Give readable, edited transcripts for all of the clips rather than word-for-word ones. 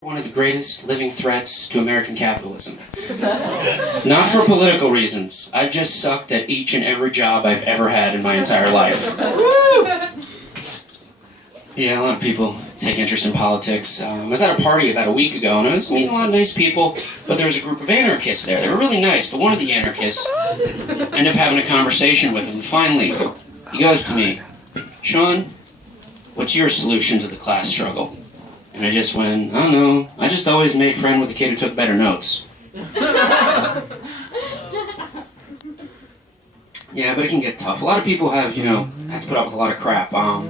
One of the greatest living threats to American capitalism. Not for political reasons. I've just sucked at each and every job I've ever had in my entire life. Yeah, a lot of people take interest in politics. I was at a party about a week ago, and I was meeting a lot of nice people, but there was a group of anarchists there. They were really nice, but one of the anarchists ended up having a conversation with him, and finally, he goes to me, "Shawn, what's your solution to the class struggle?" And I just went, "I don't know, I just always made friends with the kid who took better notes." Yeah, but it can get tough. A lot of people have to put up with a lot of crap. I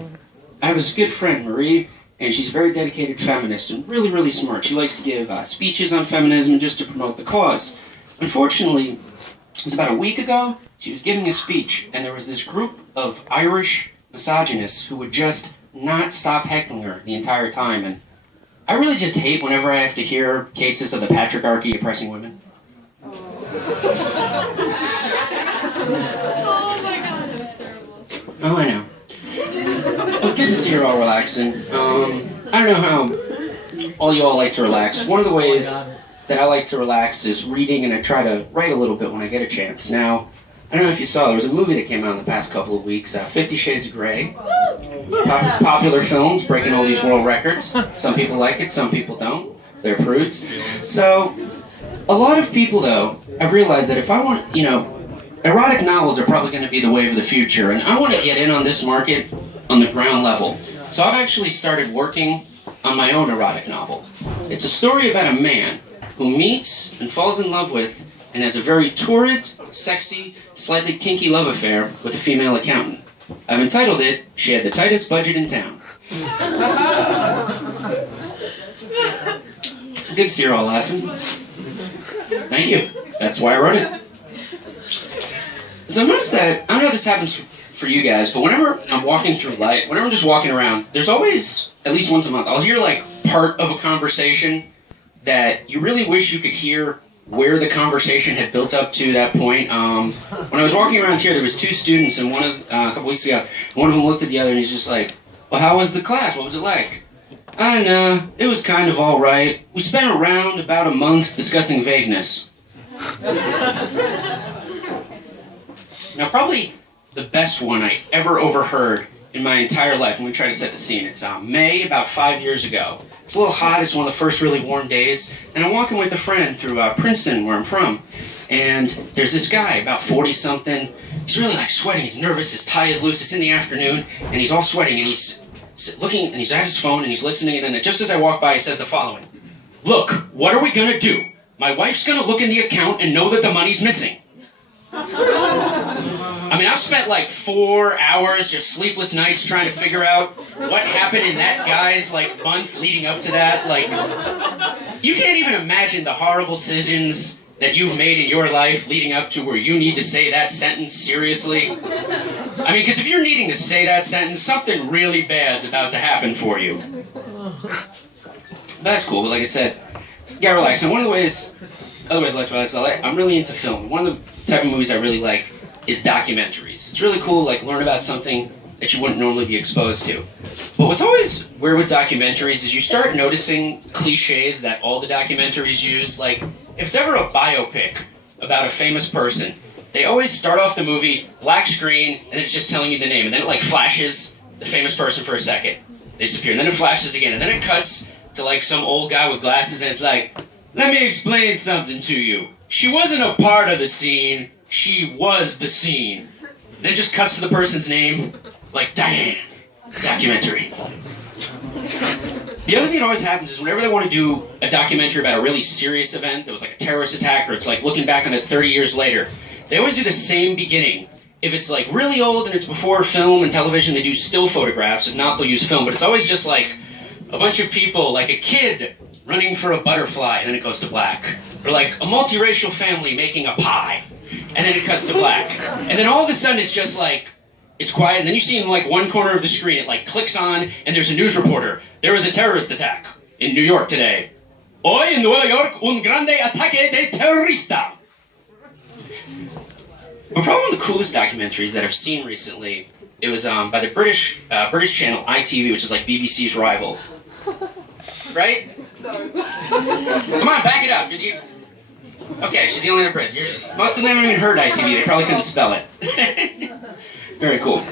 have this good friend, Marie, and she's a very dedicated feminist and really, really smart. She likes to give speeches on feminism just to promote the cause. Unfortunately, it was about a week ago, she was giving a speech, and there was this group of Irish misogynists who would just not stop heckling her the entire time. And I really just hate whenever I have to hear cases of the patriarchy oppressing women. Oh my god, that's terrible. Oh, I know. Well, it's good to see you're all relaxing. I don't know how all you all like to relax. One of the ways that I like to relax is reading, and I try to write a little bit when I get a chance. Now, I don't know if you saw, there was a movie that came out in the past couple of weeks, 50 Shades of Grey. Popular films, breaking all these world records. Some people like it, some people don't. They're prudes. So, a lot of people, though, I've realized that if I want, erotic novels are probably going to be the wave of the future, and I want to get in on this market on the ground level. So I've actually started working on my own erotic novel. It's a story about a man who meets and falls in love with and has a very torrid, sexy, slightly kinky love affair with a female accountant. I've entitled it, "She Had the Tightest Budget in Town." Good to see you're all laughing. Thank you. That's why I wrote it. So I've noticed that, I don't know if this happens for you guys, but whenever I'm walking through life, whenever I'm just walking around, there's always, at least once a month, I'll hear part of a conversation that you really wish you could hear where the conversation had built up to that point. When I was walking around here, there was two students, and a couple weeks ago, one of them looked at the other and he's just like, "Well, how was the class? What was it like?" "I don't know, it was kind of all right. We spent around about a month discussing vagueness." Now, probably the best one I ever overheard in my entire life, and we try to set the scene. It's May, about 5 years ago. It's a little hot, it's one of the first really warm days, and I'm walking with a friend through Princeton, where I'm from, and there's this guy, about 40-something, he's really sweating, he's nervous, his tie is loose, it's in the afternoon, and he's all sweating, and he's looking, and he's at his phone, and he's listening, and then just as I walk by, he says the following: "Look, what are we gonna do? My wife's gonna look in the account and know that the money's missing." I mean, I've spent 4 hours, just sleepless nights, trying to figure out what happened in that guy's month leading up to that. You can't even imagine the horrible decisions that you've made in your life leading up to where you need to say that sentence seriously. I mean, because if you're needing to say that sentence, something really bad's about to happen for you. That's cool, but like I said, you gotta relax. And one of the other ways I like to relax, I'm really into film. One of the type of movies I really like is documentaries. It's really cool, learn about something that you wouldn't normally be exposed to. But what's always weird with documentaries is you start noticing cliches that all the documentaries use. If it's ever a biopic about a famous person, they always start off the movie, black screen, and then it's just telling you the name, and then it flashes the famous person for a second. They disappear, and then it flashes again, and then it cuts to some old guy with glasses, and it's "Let me explain something to you. She wasn't a part of the scene. She was the scene." Then it just cuts to the person's name, Diane. Documentary. The other thing that always happens is whenever they want to do a documentary about a really serious event that was a terrorist attack, or it's looking back on it 30 years later, they always do the same beginning. If it's really old and it's before film and television, they do still photographs. If not, they'll use film. But it's always just a bunch of people, a kid running for a butterfly, and then it goes to black. Or a multiracial family making a pie, and then it cuts to black. And then all of a sudden it's just it's quiet, and then you see in one corner of the screen, it clicks on, and there's a news reporter. "There was a terrorist attack in New York today. Hoy en Nueva York, un grande ataque de terrorista." But probably one of the coolest documentaries that I've seen recently, it was by the British channel ITV, which is BBC's rival. Right? Come on, back it up. Okay, she's the only interpret. Most of them haven't even heard ITV. They probably couldn't spell it. Very cool.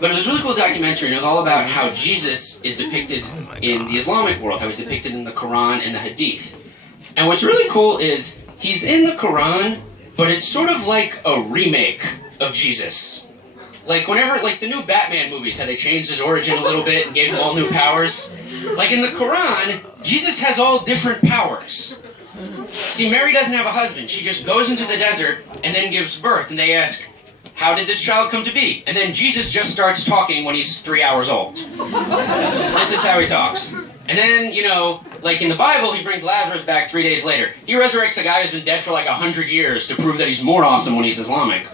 But it was a really cool documentary, and it was all about how Jesus is depicted in the Islamic world, how he's depicted in the Quran and the Hadith. And what's really cool is he's in the Quran, but it's sort of like a remake of Jesus. Like whenever, like the new Batman movies, how they changed his origin a little bit and gave him all new powers. Like in the Quran, Jesus has all different powers. See, Mary doesn't have a husband. She just goes into the desert and then gives birth. And they ask, how did this child come to be? And then Jesus just starts talking when he's 3 hours old. This is how he talks. And then, you know, like in the Bible, he brings Lazarus back 3 days later. He resurrects a guy who's been dead for like 100 years to prove that he's more awesome when he's Islamic.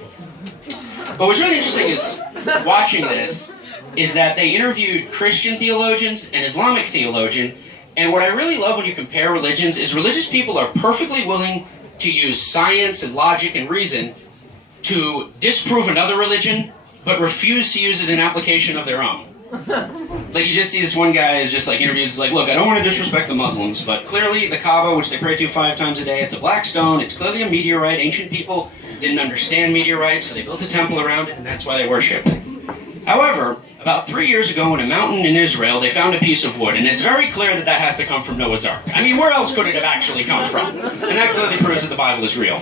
But what's really interesting is, watching this, is that they interviewed Christian theologians and Islamic theologians. And what I really love when you compare religions is religious people are perfectly willing to use science and logic and reason to disprove another religion, but refuse to use it in application of their own. Like you just see this one guy is just like interviews, is like, look, I don't want to disrespect the Muslims, but clearly the Kaaba, which they pray to 5 times a day, it's a black stone, it's clearly a meteorite. Ancient people didn't understand meteorites, so they built a temple around it, and that's why they worshipped. However, about 3 years ago in a mountain in Israel, they found a piece of wood, and it's very clear that that has to come from Noah's Ark. I mean, where else could it have actually come from? And that clearly proves that the Bible is real.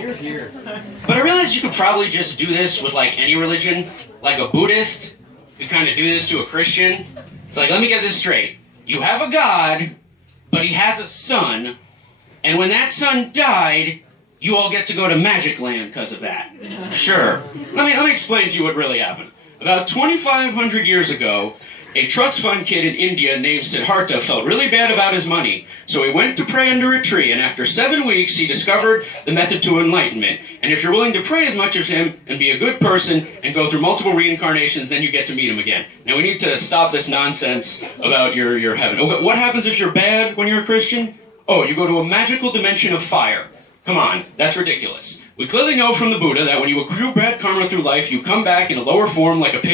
But I realized you could probably just do this with like any religion. Like a Buddhist could kind of do this to a Christian. It's like, let me get this straight. You have a God, but he has a son, and when that son died, you all get to go to Magic Land because of that. Sure. Let me explain to you what really happened. About 2,500 years ago, a trust fund kid in India named Siddhartha felt really bad about his money, so he went to pray under a tree, and after 7 weeks, he discovered the method to enlightenment. And if you're willing to pray as much as him, and be a good person, and go through multiple reincarnations, then you get to meet him again. Now we need to stop this nonsense about your heaven. Okay, what happens if you're bad when you're a Christian? Oh, you go to a magical dimension of fire. Come on, that's ridiculous. We clearly know from the Buddha that when you accrue bad karma through life, you come back in a lower form like a pig.